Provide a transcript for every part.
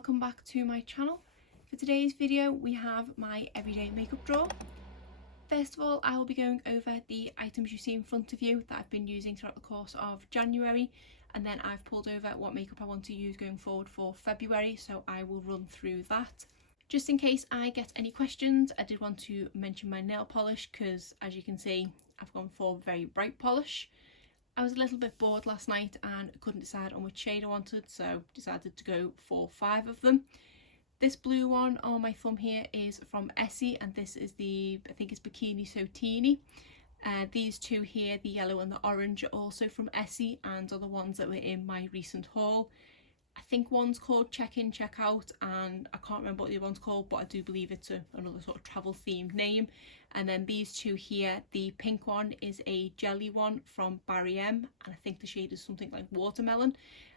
welcome back to my channel. For today's video we have my everyday makeup drawer. First of all, I will be going over the items you see in front of you that I've been using throughout the course of January, and then I've pulled over what makeup I want to use going forward for February, so I will run through that. Just in case I get any questions, I did want to mention my nail polish because, as you can see, I've gone for very bright polish. I was a little bit bored last night and couldn't decide on which shade I wanted, so decided to go for 5 of them. This blue one on my thumb here is from Essie, and this is the, I think it's Bikini So Teeny. These two here, the yellow and the orange, are also from Essie and are the ones that were in my recent haul. I think one's called Check In Check Out, and I can't remember what the other one's called, but I do believe it's another sort of travel themed name. And then these two here, the pink one is a jelly one from Barry M, and I think the shade is something like watermelon.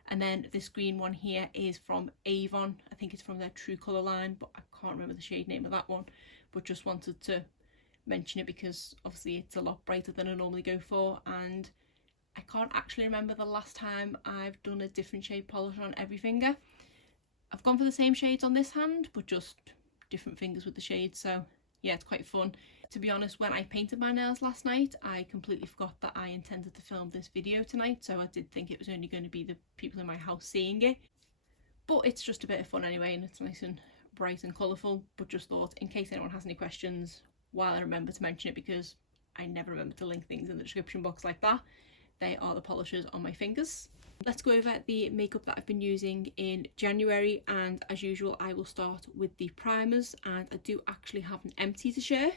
And then this green one here is from Avon. I think it's from their True Colour line, but I can't remember the shade name of that one, but just wanted to mention it because obviously it's a lot brighter than I normally go for, and I can't actually remember the last time I've done a different shade polish on every finger. I've gone for the same shades on this hand, but just different fingers with the shades, so yeah, it's quite fun. To be honest, when I painted my nails last night, I completely forgot that I intended to film this video tonight, so I did think it was only going to be the people in my house seeing it. But it's just a bit of fun anyway, and it's nice and bright and colourful, but just thought in case anyone has any questions, while I remember to mention it, because I never remember to link things in the description box like that. They are the polishes on my fingers. Let's go over the makeup that I've been using in January, and as usual I will start with the primers, and I do actually have an empty to share.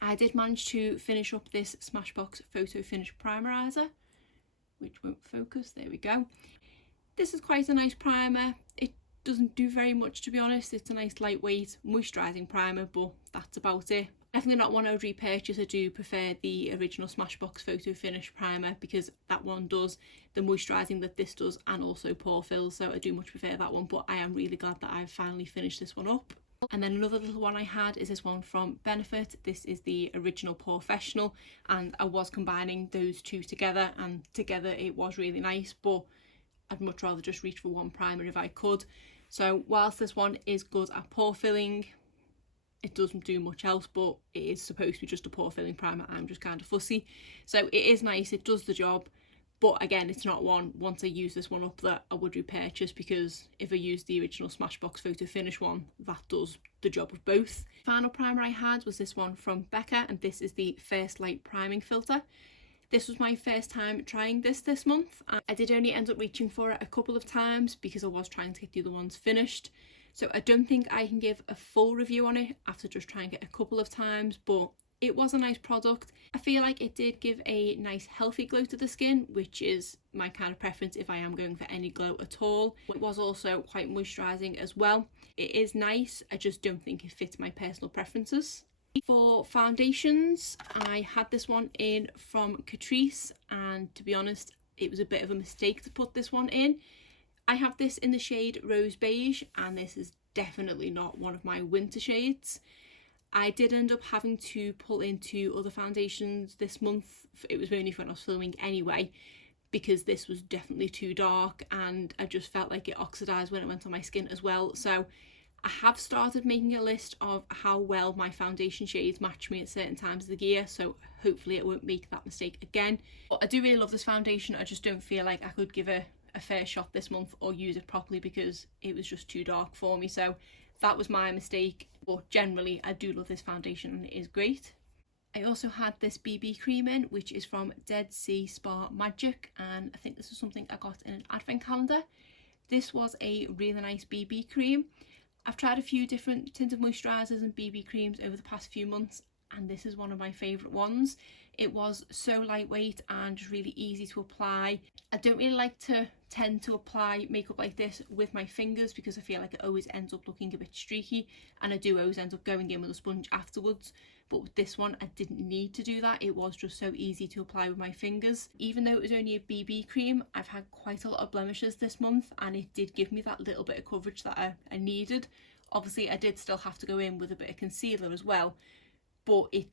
I did manage to finish up this Smashbox Photo Finish Primerizer, which won't focus, there we go. This is quite a nice primer. It doesn't do very much, to be honest. It's a nice lightweight moisturising primer, but that's about it. Definitely not one I would repurchase. I do prefer the original Smashbox Photo Finish Primer because that one does the moisturising that this does and also pore fills, so I do much prefer that one, but I am really glad that I've finally finished this one up. And then another little one I had is this one from Benefit. This is the original Professional, and I was combining those two together, and together it was really nice, but I'd much rather just reach for one primer if I could. So whilst this one is good at pore filling, it doesn't do much else, but it is supposed to be just a pore filling primer. I'm just kind of fussy, so it is nice, it does the job, but again it's not one once I use this one up that I would repurchase, because if I use the original Smashbox Photo Finish one, that does the job of both. Final primer I had was this one from Becca, and this is the First Light Priming Filter. This was my first time trying this month. I did only end up reaching for it a couple of times because I was trying to get the other ones finished. So I don't think I can give a full review on it after just trying it a couple of times, but it was a nice product. I feel like it did give a nice healthy glow to the skin, which is my kind of preference if I am going for any glow at all. It was also quite moisturising as well. It is nice, I just don't think it fits my personal preferences. For foundations, I had this one in from Catrice, and to be honest, it was a bit of a mistake to put this one in. I have this in the shade Rose Beige, and this is definitely not one of my winter shades. I did end up having to pull into other foundations this month. It was only when I was filming anyway, because this was definitely too dark and I just felt like it oxidised when it went on my skin as well. So I have started making a list of how well my foundation shades match me at certain times of the year, so hopefully it won't make that mistake again. But I do really love this foundation. I just don't feel like I could give a fair shot this month or use it properly because it was just too dark for me, so that was my mistake. But generally I do love this foundation and it is great. I also had this BB cream in, which is from Dead Sea Spa Magic, and I think this is something I got in an advent calendar. This was a really nice BB cream. I've tried a few different tinted moisturisers and BB creams over the past few months, and this is one of my favourite ones. It was so lightweight and just really easy to apply. I don't really like to tend to apply makeup like this with my fingers because I feel like it always ends up looking a bit streaky, and I do always end up going in with a sponge afterwards. But with this one I didn't need to do that. It was just so easy to apply with my fingers. Even though it was only a BB cream, I've had quite a lot of blemishes this month, and it did give me that little bit of coverage that I needed. Obviously I did still have to go in with a bit of concealer as well, but it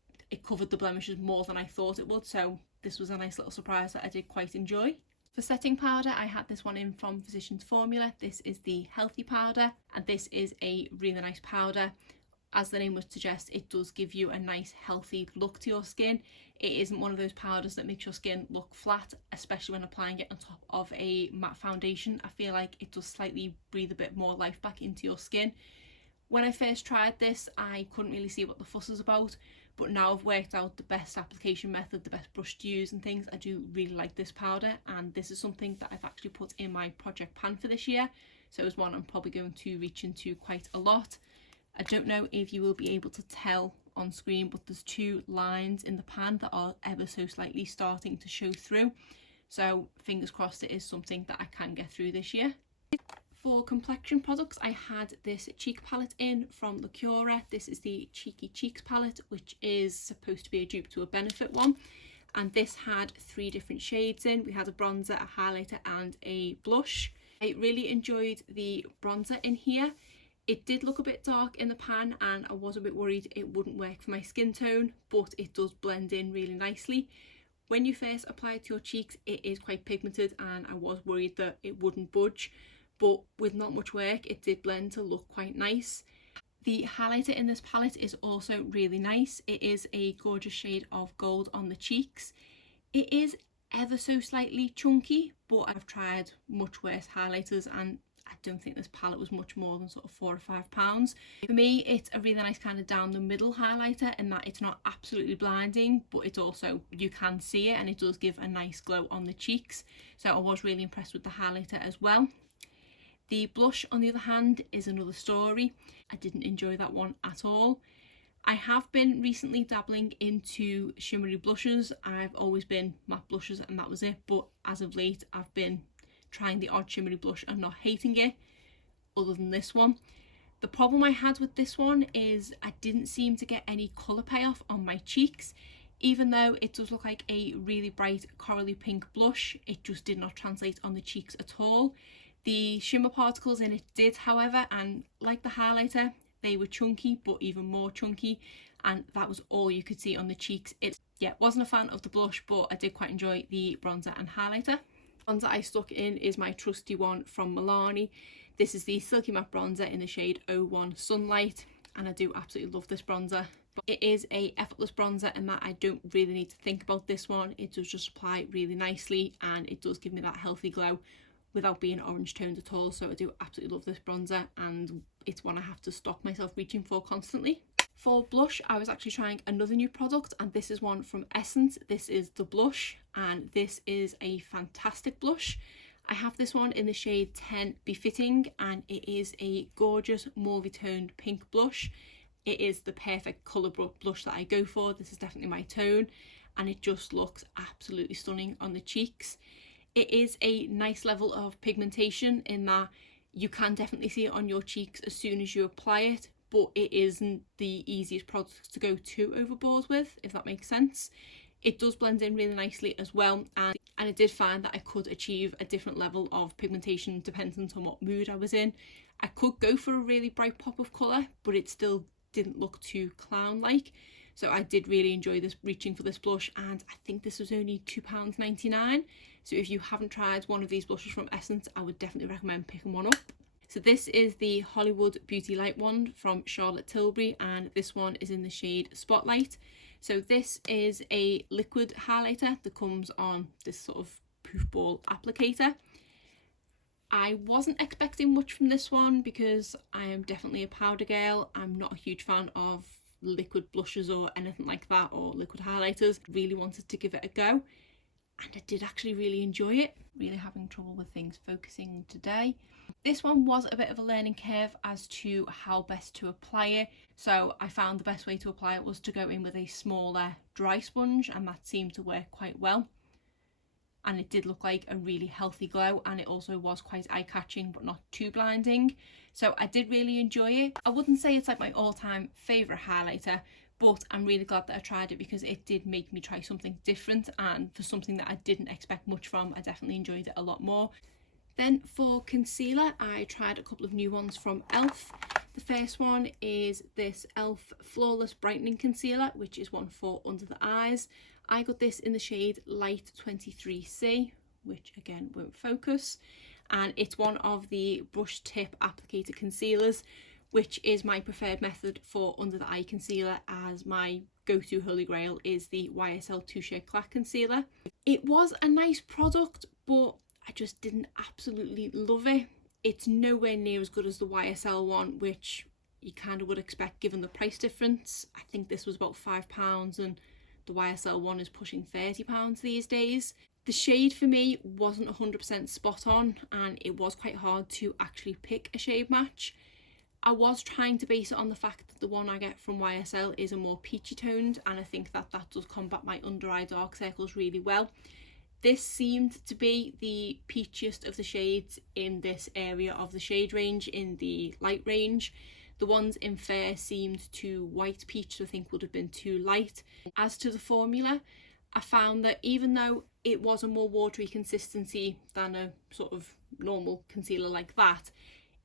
covered the blemishes more than I thought it would, so this was a nice little surprise that I did quite enjoy. For setting powder, I had this one in from Physicians Formula. This is the Healthy Powder, and this is a really nice powder. As the name would suggest, it does give you a nice healthy look to your skin. It isn't one of those powders that makes your skin look flat, especially when applying it on top of a matte foundation. I feel like it does slightly breathe a bit more life back into your skin. When I first tried this, I couldn't really see what the fuss was about, but now I've worked out the best application method, the best brush to use and things. I do really like this powder, and this is something that I've actually put in my project pan for this year, so it's one I'm probably going to reach into quite a lot. I don't know if you will be able to tell on screen, but there's two lines in the pan that are ever so slightly starting to show through, so fingers crossed it is something that I can get through this year. For complexion products, I had this cheek palette in from Lacura. This is the Cheeky Cheeks palette, which is supposed to be a dupe to a Benefit one, and this had 3 different shades in. We had a bronzer, a highlighter and a blush. I really enjoyed the bronzer in here. It did look a bit dark in the pan and I was a bit worried it wouldn't work for my skin tone, but it does blend in really nicely. When you first apply it to your cheeks, it is quite pigmented and I was worried that it wouldn't budge, but with not much work it did blend to look quite nice. The highlighter in this palette is also really nice. It is a gorgeous shade of gold on the cheeks. It is ever so slightly chunky, but I've tried much worse highlighters and I don't think this palette was much more than sort of £4 or £5. For me, it's a really nice kind of down the middle highlighter in that it's not absolutely blinding, but it's also, you can see it and it does give a nice glow on the cheeks. So I was really impressed with the highlighter as well. The blush, on the other hand, is another story. I didn't enjoy that one at all. I have been recently dabbling into shimmery blushes. I've always been matte blushes and that was it, but as of late I've been trying the odd shimmery blush and not hating it, other than this one. The problem I had with this one is I didn't seem to get any colour payoff on my cheeks. Even though it does look like a really bright corally pink blush, it just did not translate on the cheeks at all. The shimmer particles in it did, however, and like the highlighter, they were chunky, but even more chunky, and that was all you could see on the cheeks. Wasn't a fan of the blush, but I did quite enjoy the bronzer and highlighter. Bronzer I stuck in is my trusty one from Milani. This is the Silky Matte Bronzer in the shade 01 Sunlight, and I do absolutely love this bronzer. But it is a effortless bronzer in that I don't really need to think about this one. It does just apply really nicely and it does give me that healthy glow without being orange toned at all. So I do absolutely love this bronzer and it's one I have to stop myself reaching for constantly. For blush, I was actually trying another new product, and this is one from Essence. This is the blush, and this is a fantastic blush. I have this one in the shade 10 Befitting, and it is a gorgeous mauvey toned pink blush. It is the perfect colour blush that I go for. This is definitely my tone, and it just looks absolutely stunning on the cheeks. It is a nice level of pigmentation in that you can definitely see it on your cheeks as soon as you apply it, but it isn't the easiest product to go too overboard with, if that makes sense. It does blend in really nicely as well, and I did find that I could achieve a different level of pigmentation dependent on what mood I was in. I could go for a really bright pop of colour, but it still didn't look too clown-like. So I did really enjoy this, reaching for this blush, and I think this was only £2.99. So if you haven't tried one of these blushes from Essence, I would definitely recommend picking one up. So this is the Hollywood Beauty Light Wand from Charlotte Tilbury, and this one is in the shade Spotlight. So this is a liquid highlighter that comes on this sort of poof ball applicator. I wasn't expecting much from this one because I am definitely a powder girl. I'm not a huge fan of liquid blushes or anything like that, or liquid highlighters. Really wanted to give it a go, and I did actually really enjoy it. Really having trouble with things focusing today. This one was a bit of a learning curve as to how best to apply it. So I found the best way to apply it was to go in with a smaller dry sponge, and that seemed to work quite well. And it did look like a really healthy glow, and it also was quite eye-catching but not too blinding. So I did really enjoy it. I wouldn't say it's like my all-time favourite highlighter, but I'm really glad that I tried it because it did make me try something different, and for something that I didn't expect much from, I definitely enjoyed it a lot more. Then for concealer, I tried a couple of new ones from e.l.f. The first one is this e.l.f. Flawless Brightening Concealer, which is one for under the eyes. I got this in the shade Light 23C, which again won't focus, and it's one of the brush tip applicator concealers, which is my preferred method for under the eye concealer, as my go-to holy grail is the YSL Touche Éclat concealer. It was a nice product, but I just didn't absolutely love it. It's nowhere near as good as the YSL one, which you kind of would expect given the price difference. I think this was about £5 and the YSL one is pushing £30 these days. The shade for me wasn't 100% spot on, and it was quite hard to actually pick a shade match. I was trying to base it on the fact that the one I get from YSL is a more peachy toned, and I think that that does combat my under eye dark circles really well. This seemed to be the peachiest of the shades in this area of the shade range, in the light range. The ones in fair seemed too white peach, so I think would have been too light. As to the formula, I found that even though it was a more watery consistency than a sort of normal concealer like that,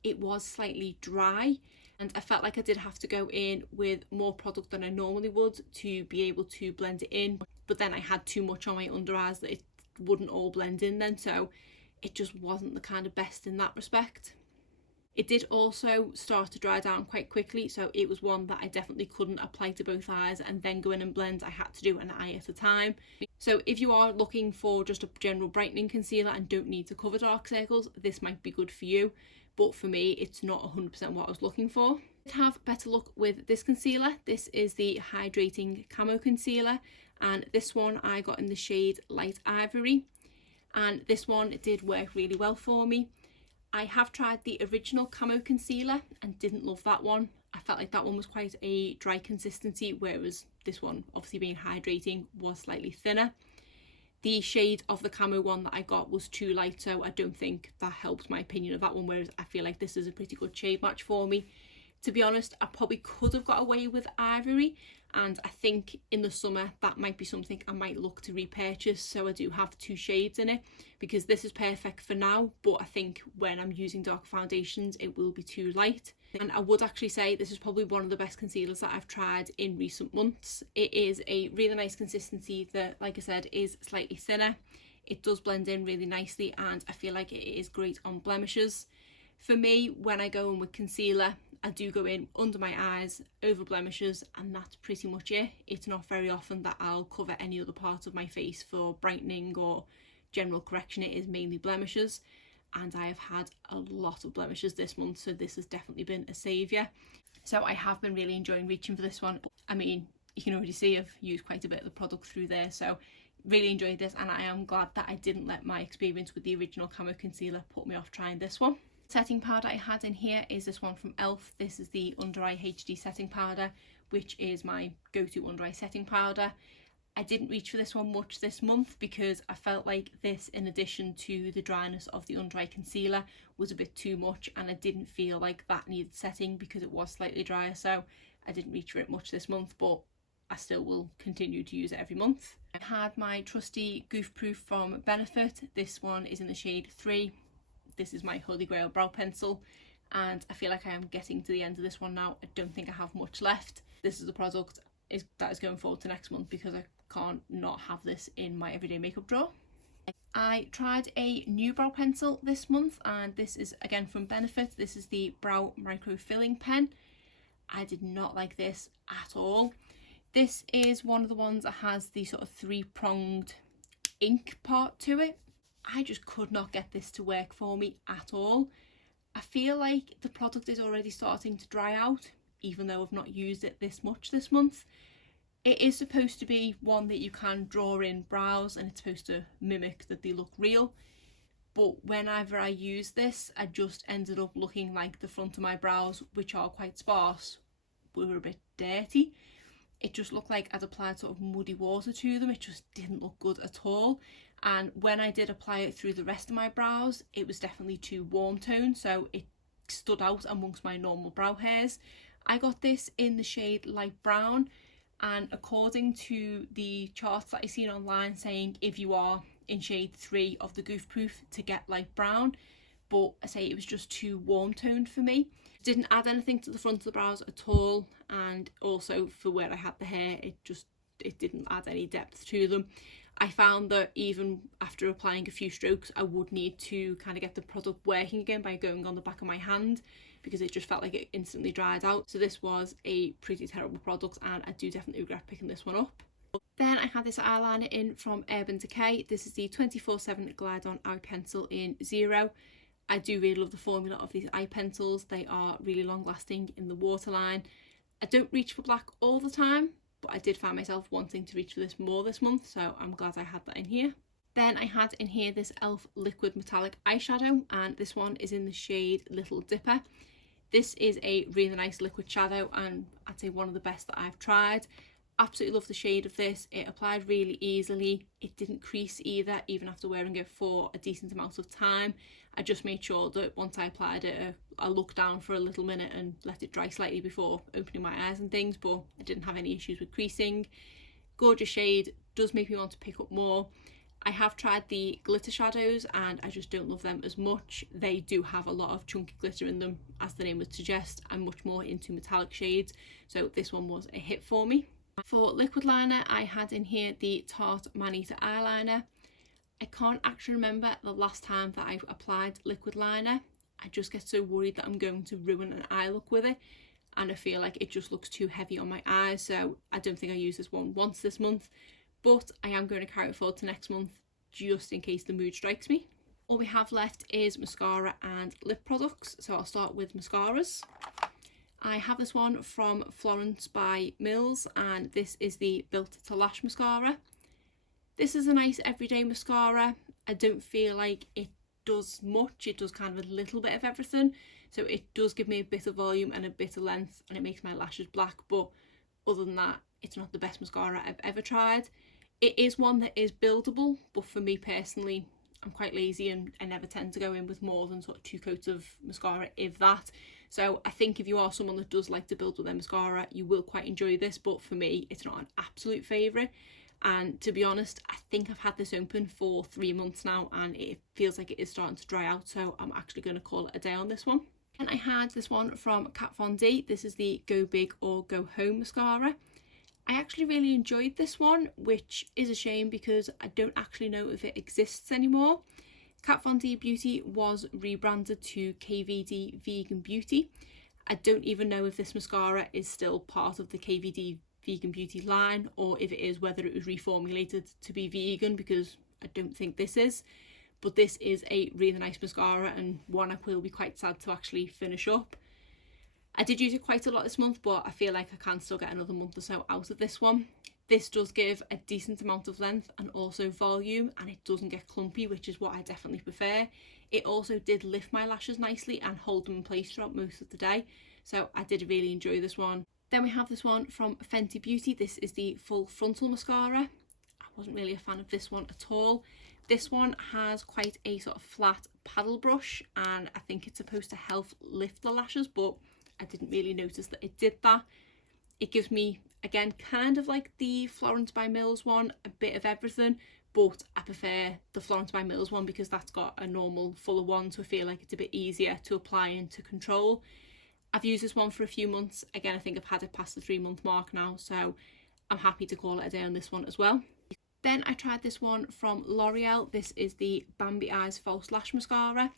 it was slightly dry, and I felt like I did have to go in with more product than I normally would to be able to blend it in. But then I had too much on my under eyes that it wouldn't all blend in then, so it just wasn't the kind of best in that respect. It did also start to dry down quite quickly, so it was one that I definitely couldn't apply to both eyes and then go in and blend. I had to do an eye at a time. So if you are looking for just a general brightening concealer and don't need to cover dark circles, this might be good for you, but for me it's not 100% what I was looking for. To have better luck with this concealer, this is the Hydrating Camo Concealer, and this one I got in the shade Light Ivory, and this one did work really well for me. I have tried the original Camo Concealer and didn't love that one. I felt like that one was quite a dry consistency, whereas this one, obviously being hydrating, was slightly thinner. The shade of the Camo one that I got was too light, so I don't think that helped my opinion of that one, whereas I feel like this is a pretty good shade match for me. To be honest, I probably could have got away with Ivory, and I think in the summer that might be something I might look to repurchase, so I do have two shades in it, because this is perfect for now, but I think when I'm using dark foundations it will be too light. And I would actually say this is probably one of the best concealers that I've tried in recent months. It is a really nice consistency that, like I said, is slightly thinner. It does blend in really nicely, and I feel like it is great on blemishes. For me, when I go in with concealer, I do go in under my eyes, over blemishes, and that's pretty much it. It's not very often that I'll cover any other part of my face for brightening or general correction. It is mainly blemishes, and I have had a lot of blemishes this month, so this has definitely been a saviour. So I have been really enjoying reaching for this one. I mean, you can already see I've used quite a bit of the product through there, so really enjoyed this, and I am glad that I didn't let my experience with the original Camo Concealer put me off trying this one. Setting powder I had in here is this one from ELF. This is the Under Eye HD setting powder, which is my go-to under eye setting powder. I didn't reach for this one much this month because I felt like this, in addition to the dryness of the under eye concealer, was a bit too much, and I didn't feel like that needed setting because it was slightly drier, so I didn't reach for it much this month, but I still will continue to use it every month. I had my trusty Goof Proof from Benefit. This one is in the shade 3. This is my Holy Grail brow pencil, and I feel like I am getting to the end of this one now. I don't think I have much left. This is a product that is going forward to next month because I can't not have this in my everyday makeup drawer. I tried a new brow pencil this month, and this is again from Benefit. This is the Brow Micro Filling Pen. I did not like this at all. This is one of the ones that has the sort of 3-pronged ink part to it. I just could not get this to work for me at all. I feel like the product is already starting to dry out, even though I've not used it this much this month. It is supposed to be one that you can draw in brows, and it's supposed to mimic that they look real. But whenever I use this, I just ended up looking like the front of my brows, which are quite sparse, were a bit dirty. It just looked like I'd applied sort of muddy water to them. It just didn't look good at all. And when I did apply it through the rest of my brows, it was definitely too warm toned, so it stood out amongst my normal brow hairs. I got this in the shade Light Brown, and according to the charts that I've seen online saying if you are in shade 3 of the Goof Proof to get Light Brown, but I say it was just too warm toned for me. Didn't add anything to the front of the brows at all, and also for where I had the hair, it didn't add any depth to them. I found that even after applying a few strokes, I would need to kind of get the product working again by going on the back of my hand, because it just felt like it instantly dried out. So this was a pretty terrible product, and I do definitely regret picking this one up. Then I had this eyeliner in from Urban Decay. This is the 24/7 Glide On Eye Pencil in Zero. I do really love the formula of these eye pencils. They are really long lasting in the waterline. I don't reach for black all the time, but I did find myself wanting to reach for this more this month, so I'm glad I had that in here. Then I had in here this e.l.f. liquid metallic eyeshadow, and this one is in the shade Little Dipper. This is a really nice liquid shadow, and I'd say one of the best that I've tried. Absolutely love the shade of this. It applied really easily. It didn't crease either, even after wearing it for a decent amount of time. I just made sure that once I applied it, I looked down for a little minute and let it dry slightly before opening my eyes and things, but I didn't have any issues with creasing. Gorgeous shade, does make me want to pick up more. I have tried the glitter shadows and I just don't love them as much. They do have a lot of chunky glitter in them, as the name would suggest. I'm much more into metallic shades, so this one was a hit for me. For liquid liner, I had in here the Tarte Man-Eater eyeliner. I can't actually remember the last time that I've applied liquid liner. I just get so worried that I'm going to ruin an eye look with it, and I feel like it just looks too heavy on my eyes, so I don't think I used this one once this month, but I am going to carry it forward to next month just in case the mood strikes me. All we have left is mascara and lip products, so I'll start with mascaras. I have this one from Florence by Mills, and this is the Built to Lash mascara. This is a nice everyday mascara. I don't feel like it does much. It does kind of a little bit of everything, so it does give me a bit of volume and a bit of length, and it makes my lashes black, but other than that, it's not the best mascara I've ever tried. It is one that is buildable, but for me personally, I'm quite lazy and I never tend to go in with more than sort of 2 coats of mascara, if that. So I think if you are someone that does like to build with their mascara, you will quite enjoy this, but for me, it's not an absolute favourite. And to be honest, I think I've had this open for 3 months now and it feels like it is starting to dry out, so I'm actually going to call it a day on this one. And I had this one from Kat Von D. This is the Go Big or Go Home mascara. I actually really enjoyed this one, which is a shame because I don't actually know if it exists anymore. Kat Von D Beauty was rebranded to KVD Vegan Beauty. I don't even know if this mascara is still part of the KVD Vegan Beauty line, or if it is, whether it was reformulated to be vegan, because I don't think this is. But this is a really nice mascara and one I will be quite sad to actually finish up. I did use it quite a lot this month, but I feel like I can still get another month or so out of this one. This does give a decent amount of length and also volume, and it doesn't get clumpy, which is what I definitely prefer. It also did lift my lashes nicely and hold them in place throughout most of the day, so I did really enjoy this one. Then we have this one from Fenty Beauty. This is the Full Frontal Mascara. I wasn't really a fan of this one at all. This one has quite a sort of flat paddle brush, and I think it's supposed to help lift the lashes, but I didn't really notice that it did that. It gives me, again, kind of like the Florence by Mills one, a bit of everything, but I prefer the Florence by Mills one because that's got a normal fuller one, so I feel like it's a bit easier to apply and to control. I've used this one for a few months. Again, I think I've had it past the 3-month mark now, so I'm happy to call it a day on this one as well. Then I tried this one from L'Oreal. This is the Bambi Eyes False Lash Mascara.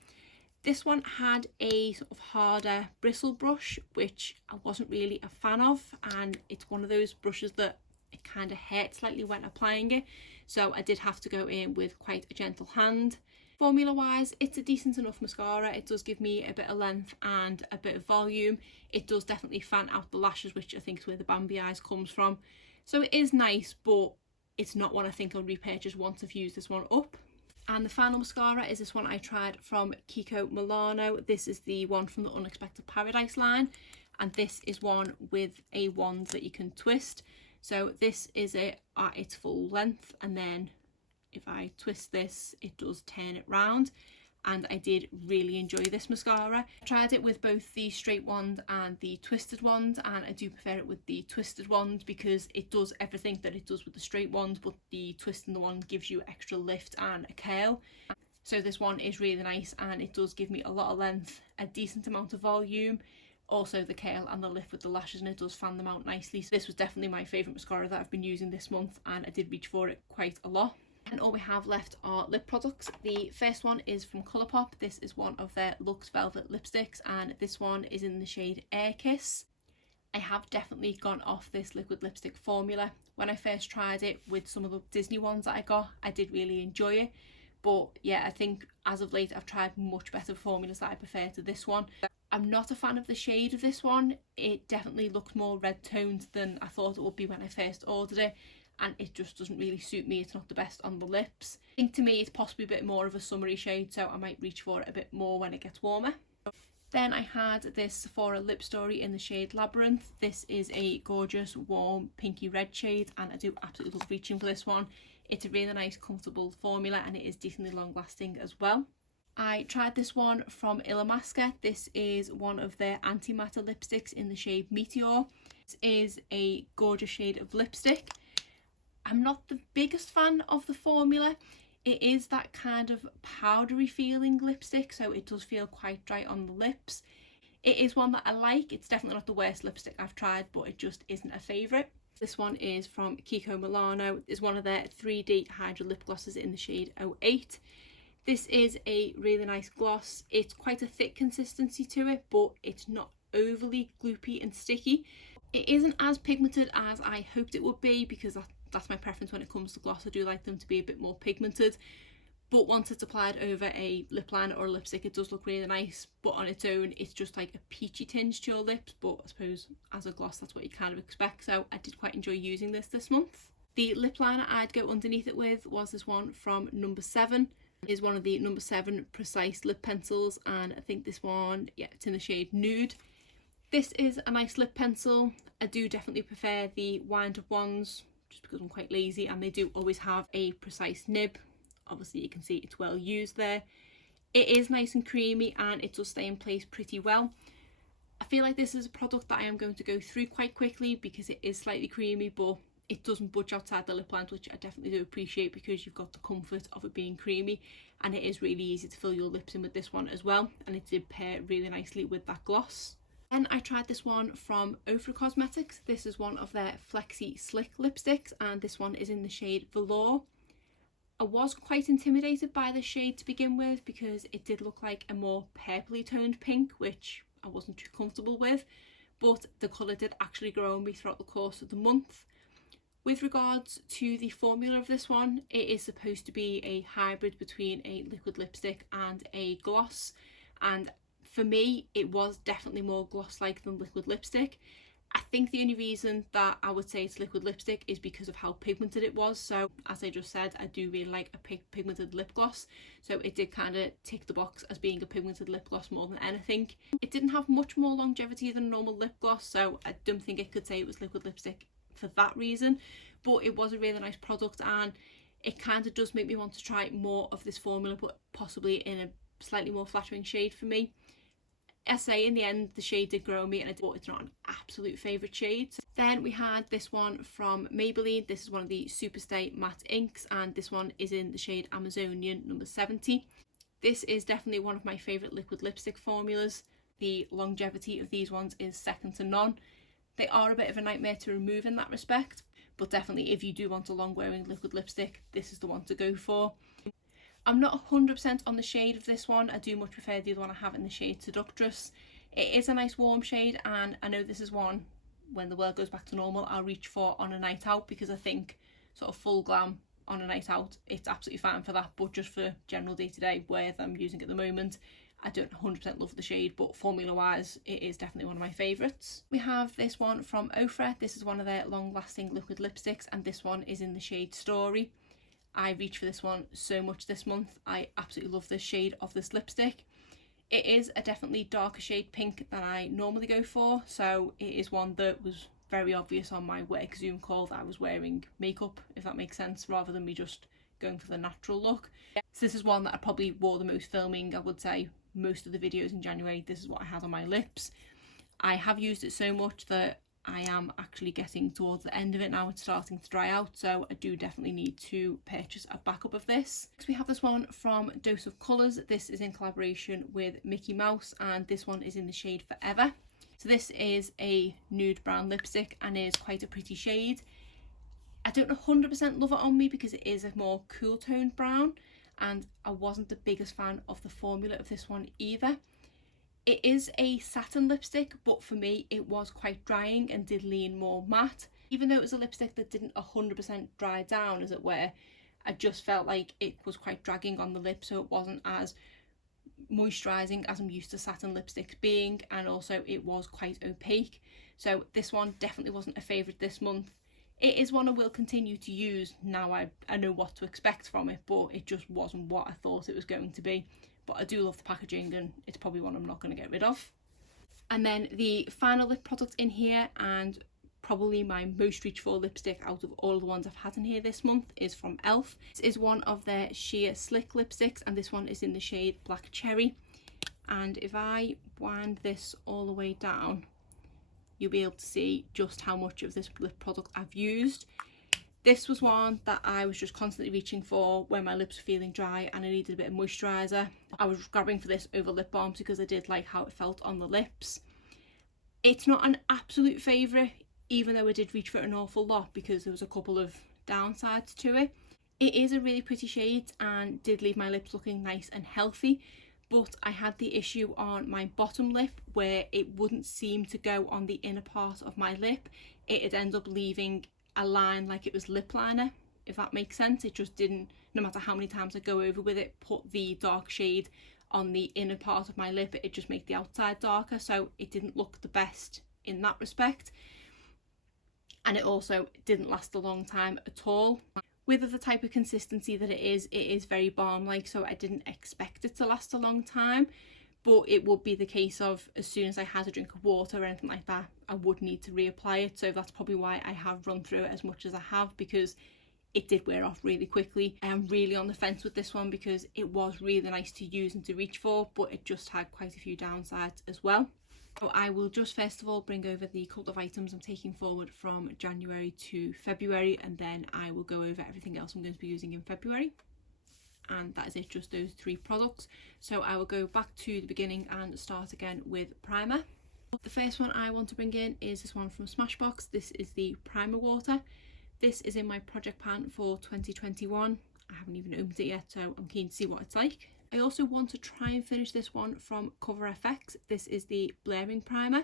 This one had a sort of harder bristle brush, which I wasn't really a fan of, and it's one of those brushes that it kind of hurts slightly when applying it, so I did have to go in with quite a gentle hand. Formula wise, it's a decent enough mascara. It does give me a bit of length and a bit of volume. It does definitely fan out the lashes, which I think is where the Bambi Eyes comes from, so it is nice, but it's not one I think I'll repurchase once I've used this one up. And the final mascara is this one I tried from Kiko Milano. This is the one from the Unexpected Paradise line, and this is one with a wand that you can twist. So this is it at its full length, and then if I twist this, it does turn it round, and I did really enjoy this mascara. I tried it with both the straight wand and the twisted wand, and I do prefer it with the twisted wand because it does everything that it does with the straight wand, but the twisting the wand gives you extra lift and a curl. So this one is really nice, and it does give me a lot of length, a decent amount of volume, also the curl and the lift with the lashes, and it does fan them out nicely. So this was definitely my favourite mascara that I've been using this month, and I did reach for it quite a lot. And all we have left are lip products. The first one is from Colourpop. This is one of their Luxe Velvet lipsticks, and this one is in the shade Air Kiss. I have definitely gone off this liquid lipstick formula. When I first tried it with some of the Disney ones that I got, I did really enjoy it. But yeah, I think as of late I've tried much better formulas that I prefer to this one. I'm not a fan of the shade of this one. It definitely looks more red toned than I thought it would be when I first ordered it, and it just doesn't really suit me. It's not the best on the lips. I think to me it's possibly a bit more of a summery shade, so I might reach for it a bit more when it gets warmer. Then I had this Sephora Lip Story in the shade Labyrinth. This is a gorgeous warm pinky red shade, and I do absolutely love reaching for this one. It's a really nice comfortable formula, and it is decently long lasting as well. I tried this one from Illamasqua. This is one of their antimatter lipsticks in the shade Meteor. This is a gorgeous shade of lipstick. I'm not the biggest fan of the formula. It is that kind of powdery feeling lipstick, so it does feel quite dry on the lips. It is one that I like. It's definitely not the worst lipstick I've tried, but it just isn't a favourite. This one is from Kiko Milano. It's one of their 3D Hydra lip glosses in the shade 08. This is a really nice gloss. It's quite a thick consistency to it, but it's not overly gloopy and sticky. It isn't as pigmented as I hoped it would be, because that's my preference when it comes to gloss. I do like them to be a bit more pigmented, but once it's applied over a lip liner or a lipstick, it does look really nice. But on its own, it's just like a peachy tinge to your lips, but I suppose as a gloss that's what you kind of expect, so I did quite enjoy using this month. The lip liner I'd go underneath it with was this one from Number 7. It is one of the Number 7 Precise lip pencils, and I think this one, yeah, it's in the shade Nude. This is a nice lip pencil. I do definitely prefer the wind up ones, just because I'm quite lazy, and they do always have a precise nib. Obviously you can see it's well used there. It is nice and creamy, and it does stay in place pretty well. I feel like this is a product that I am going to go through quite quickly because it is slightly creamy, but it doesn't budge outside the lip lines, which I definitely do appreciate, because you've got the comfort of it being creamy, and it is really easy to fill your lips in with this one as well, and it did pair really nicely with that gloss. Then I tried this one from Ofra Cosmetics. This is one of their Flexi Slick lipsticks, and this one is in the shade Velour. I was quite intimidated by this shade to begin with, because it did look like a more purpley toned pink, which I wasn't too comfortable with, but the colour did actually grow on me throughout the course of the month. With regards to the formula of this one, it is supposed to be a hybrid between a liquid lipstick and a gloss, and for me it was definitely more gloss-like than liquid lipstick. I think the only reason that I would say it's liquid lipstick is because of how pigmented it was. So as I just said, I do really like a pigmented lip gloss, so it did kind of tick the box as being a pigmented lip gloss more than anything. It didn't have much more longevity than a normal lip gloss, so I don't think it could say it was liquid lipstick for that reason, but it was a really nice product, and it kind of does make me want to try more of this formula, but possibly in a slightly more flattering shade for me. I say in the end the shade did grow on me, and I thought it's not an absolute favourite shade. Then we had this one from Maybelline. This is one of the Superstay matte inks, and this one is in the shade Amazonian number 70. This is definitely one of my favourite liquid lipstick formulas. The longevity of these ones is second to none. They are a bit of a nightmare to remove in that respect, but definitely if you do want a long wearing liquid lipstick, this is the one to go for. I'm not 100% on the shade of this one. I do much prefer the other one I have in the shade Seductress. It is a nice warm shade, and I know this is one, when the world goes back to normal, I'll reach for on a night out, because I think sort of full glam on a night out, it's absolutely fine for that, but just for general day-to-day wear that I'm using at the moment, I don't 100% love the shade, but formula wise it is definitely one of my favourites. We have this one from Ofra. This is one of their long lasting liquid lipsticks, and this one is in the shade Story. I reached for this one so much this month. I absolutely love this shade of this lipstick. It is a definitely darker shade pink than I normally go for, so it is one that was very obvious on my work Zoom call that I was wearing makeup, if that makes sense, rather than me just going for the natural look. So this is one that I probably wore the most filming. I would say most of the videos in January, this is what I had on my lips. I have used it so much that I am actually getting towards the end of it now. It's starting to dry out, so I do definitely need to purchase a backup of this. Next we have this one from Dose of Colours. This is in collaboration with Mickey Mouse, and this one is in the shade Forever. So this is a nude brown lipstick and is quite a pretty shade. I don't 100% love it on me because it is a more cool toned brown, and I wasn't the biggest fan of the formula of this one either. It is a satin lipstick, but for me it was quite drying and did lean more matte. Even though it was a lipstick that didn't 100% dry down, as it were, I just felt like it was quite dragging on the lip, so it wasn't as moisturising as I'm used to satin lipsticks being, and also it was quite opaque. So this one definitely wasn't a favourite this month. It is one I will continue to use now I know what to expect from it, but it just wasn't what I thought it was going to be. But I do love the packaging, and it's probably one I'm not going to get rid of. And then the final lip product in here, and probably my most reach for lipstick out of all the ones I've had in here this month, is from ELF. This is one of their sheer slick lipsticks, and this one is in the shade Black Cherry. And if I wind this all the way down, you'll be able to see just how much of this lip product I've used. This was one that I was just constantly reaching for when my lips were feeling dry and I needed a bit of moisturiser. I was grabbing for this over lip balms because I did like how it felt on the lips. It's not an absolute favourite, even though I did reach for it an awful lot because there was a couple of downsides to it. It is a really pretty shade and did leave my lips looking nice and healthy, but I had the issue on my bottom lip where it wouldn't seem to go on the inner part of my lip. It'd end up leaving a line like it was lip liner, if that makes sense. It just didn't, no matter how many times I go over with it, put the dark shade on the inner part of my lip, it just make the outside darker, so it didn't look the best in that respect. And it also didn't last a long time at all. With the type of consistency that it is very balm like, so I didn't expect it to last a long time. But it would be the case of, as soon as I had a drink of water or anything like that, I would need to reapply it. So that's probably why I have run through it as much as I have, because it did wear off really quickly. I am really on the fence with this one because it was really nice to use and to reach for, but it just had quite a few downsides as well. So I will just first of all bring over the couple of items I'm taking forward from January to February, and then I will go over everything else I'm going to be using in February. And that is it, just those 3 products. So I will go back to the beginning and start again with primer. The first one I want to bring in is this one from Smashbox. This is the Primer Water. This is in my project pan for 2021. I haven't even opened it yet, so I'm keen to see what it's like. I also want to try and finish this one from Cover FX. This is the Blaring Primer.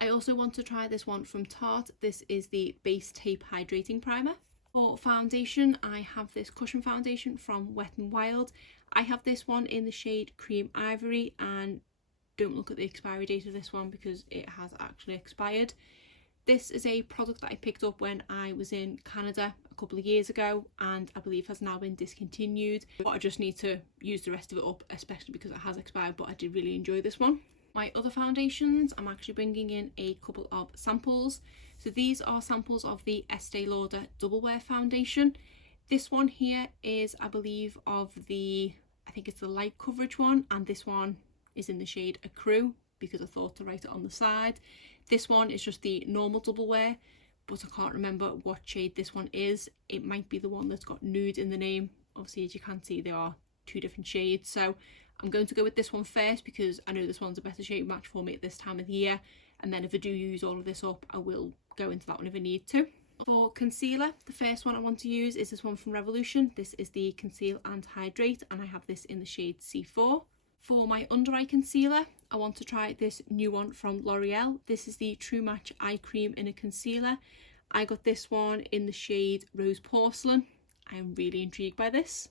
I also want to try this one from Tarte. This is the Base Tape Hydrating Primer. For foundation, I have this Cushion foundation from Wet n Wild. I have this one in the shade Cream Ivory, and don't look at the expiry date of this one because it has actually expired. This is a product that I picked up when I was in Canada a couple of years ago, and I believe has now been discontinued. But I just need to use the rest of it up, especially because it has expired, but I did really enjoy this one. My other foundations, I'm actually bringing in a couple of samples. So these are samples of the Estee Lauder Double Wear Foundation. This one here is, I believe, of the, I think it's the light coverage one, and this one is in the shade Accrue because I thought to write it on the side. This one is just the normal double wear, but I can't remember what shade this one is. It might be the one that's got nude in the name. Obviously, as you can see, there are 2 different shades. So I'm going to go with this one first because I know this one's a better shade match for me at this time of the year. And then if I do use all of this up, I will go into that one if I need to. For concealer, the first one I want to use is this one from Revolution. This is the Conceal and Hydrate, and I have this in the shade C4. For my under eye concealer, I want to try this new one from L'Oreal. This is the True Match Eye Cream in a Concealer. I got this one in the shade Rose Porcelain. I am really intrigued by this.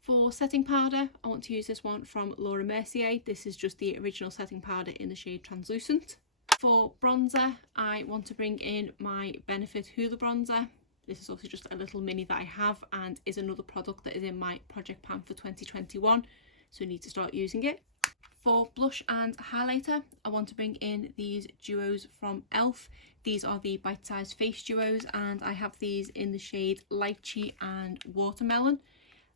For setting powder, I want to use this one from Laura Mercier. This is just the original setting powder in the shade Translucent. For bronzer, I want to bring in my Benefit Hoola bronzer. This is also just a little mini that I have and is another product that is in my project pan for 2021, so I need to start using it. For blush and highlighter, I want to bring in these duos from ELF. These are the Bite Size Face Duos, and I have these in the shade Lychee and Watermelon.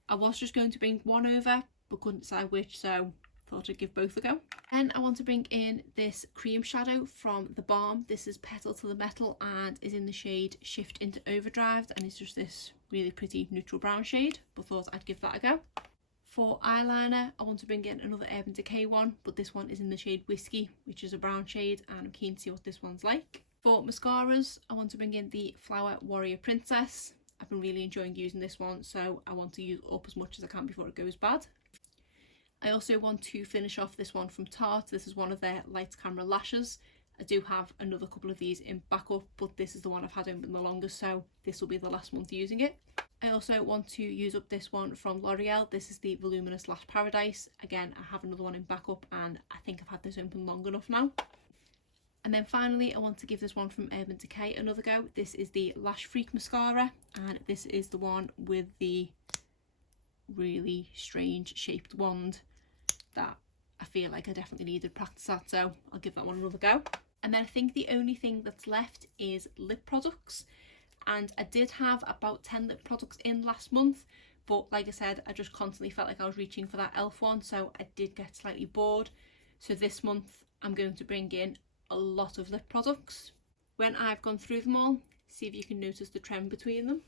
I was just going to bring one over, but couldn't decide which, so thought I'd give both a go. Then I want to bring in this cream shadow from The Balm. This is Petal to the Metal and is in the shade Shift into Overdrive, and it's just this really pretty neutral brown shade, but thought I'd give that a go. For eyeliner, I want to bring in another Urban Decay one, but this one is in the shade Whiskey, which is a brown shade, and I'm keen to see what this one's like. For mascaras, I want to bring in the Flower Warrior Princess. I've been really enjoying using this one, so I want to use it up as much as I can before it goes bad. I also want to finish off this one from Tarte. This is one of their Lights Camera lashes. I do have another couple of these in backup, but this is the one I've had open the longest, so this will be the last month using it. I also want to use up this one from L'Oreal. This is the Voluminous Lash Paradise. Again, I have another one in backup, and I think I've had this open long enough now. And then finally, I want to give this one from Urban Decay another go. This is the Lash Freak Mascara, and this is the one with the really strange shaped wand that I feel like I definitely needed practice at, so I'll give that one another go. And then I think the only thing that's left is lip products, and I did have about 10 lip products in last month, but like I said, I just constantly felt like I was reaching for that e.l.f. one, so I did get slightly bored. So this month I'm going to bring in a lot of lip products. When I've gone through them all, see if you can notice the trend between them.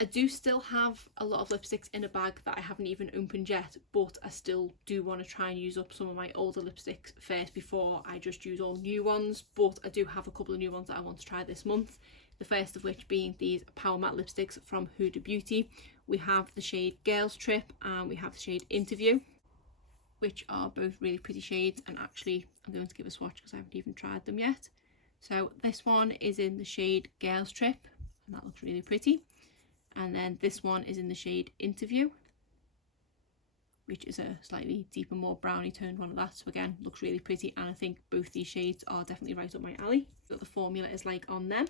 I do still have a lot of lipsticks in a bag that I haven't even opened yet, but I still do want to try and use up some of my older lipsticks first before I just use all new ones. But I do have a couple of new ones that I want to try this month. The first of which being these Power Matte lipsticks from Huda Beauty. We have the shade Girls Trip and we have the shade Interview, which are both really pretty shades, and actually I'm going to give a swatch because I haven't even tried them yet. So this one is in the shade Girls Trip, and that looks really pretty. And then this one is in the shade Interview, which is a slightly deeper, more brownie toned one of that. So again, looks really pretty, and I think both these shades are definitely right up my alley. What the formula is like on them.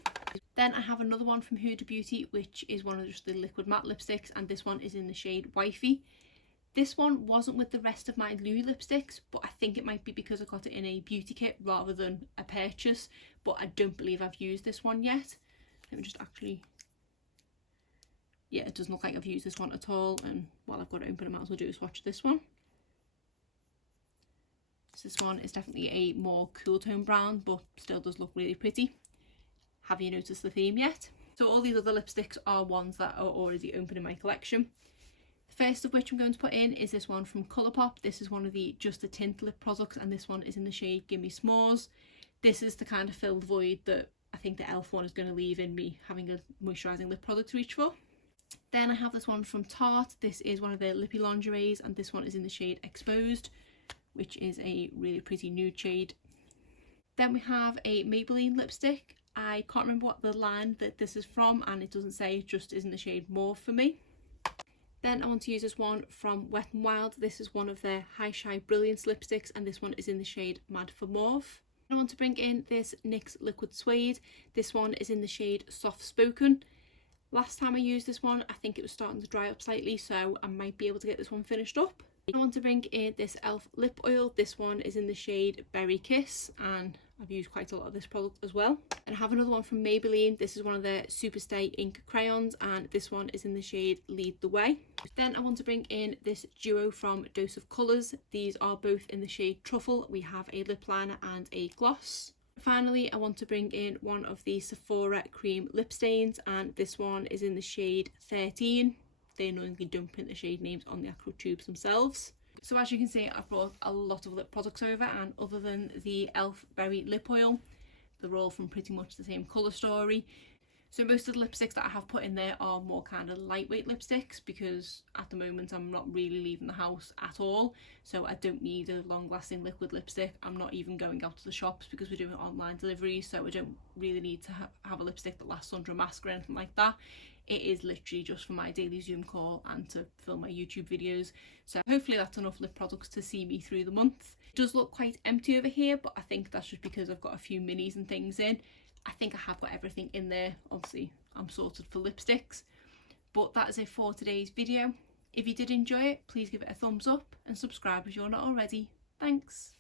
Then I have another one from Huda Beauty, which is one of just the liquid matte lipsticks, and this one is in the shade Wifey. This one wasn't with the rest of my Louis lipsticks, but I think it might be because I got it in a beauty kit rather than a purchase, but I don't believe I've used this one yet. Let me just actually... yeah, it doesn't look like I've used this one at all, and while I've got it open I might as well do a swatch of this one. So this one is definitely a more cool tone brown, but still does look really pretty. Have you noticed the theme yet? So all these other lipsticks are ones that are already open in my collection. The first of which I'm going to put in is this one from Colourpop. This is one of the Just a Tint lip products, and this one is in the shade Gimme S'mores. This is the kind of fill the void that I think the e.l.f. one is going to leave in me having a moisturising lip product to reach for. Then I have this one from Tarte. This is one of their lippy lingeries, and this one is in the shade Exposed, which is a really pretty nude shade. Then we have a Maybelline lipstick. I can't remember what the line that this is from, and it doesn't say, it just is in the shade Mauve for me. Then I want to use this one from Wet n Wild. This is one of their High Shy Brilliance lipsticks, and this one is in the shade Mad for Mauve. I want to bring in this NYX Liquid Suede. This one is in the shade Soft Spoken. Last time I used this one, I think it was starting to dry up slightly, so I might be able to get this one finished up. I want to bring in this e.l.f. lip oil. This one is in the shade Berry Kiss, and I've used quite a lot of this product as well. And I have another one from Maybelline. This is one of their Superstay ink crayons, and this one is in the shade Lead the Way. Then I want to bring in this duo from Dose of Colours. These are both in the shade Truffle. We have a lip liner and a gloss. Finally, I want to bring in one of the Sephora cream lip stains, and this one is in the shade 13. They annoyingly don't print the shade names on the actual tubes themselves. So as you can see, I've brought a lot of lip products over, and other than the e.l.f. Berry Lip Oil, they're all from pretty much the same colour story. So most of the lipsticks that I have put in there are more kind of lightweight lipsticks, because at the moment I'm not really leaving the house at all, so I don't need a long lasting liquid lipstick. I'm not even going out to the shops because we're doing online delivery, so I don't really need to have a lipstick that lasts under a mask or anything like that. It is literally just for my daily Zoom call and to film my YouTube videos, so hopefully that's enough lip products to see me through the month. It does look quite empty over here, but I think that's just because I've got a few minis and things in. I think I have got everything in there. Obviously I'm sorted for lipsticks, but that is it for today's video. If you did enjoy it, please give it a thumbs up and subscribe if you're not already. Thanks.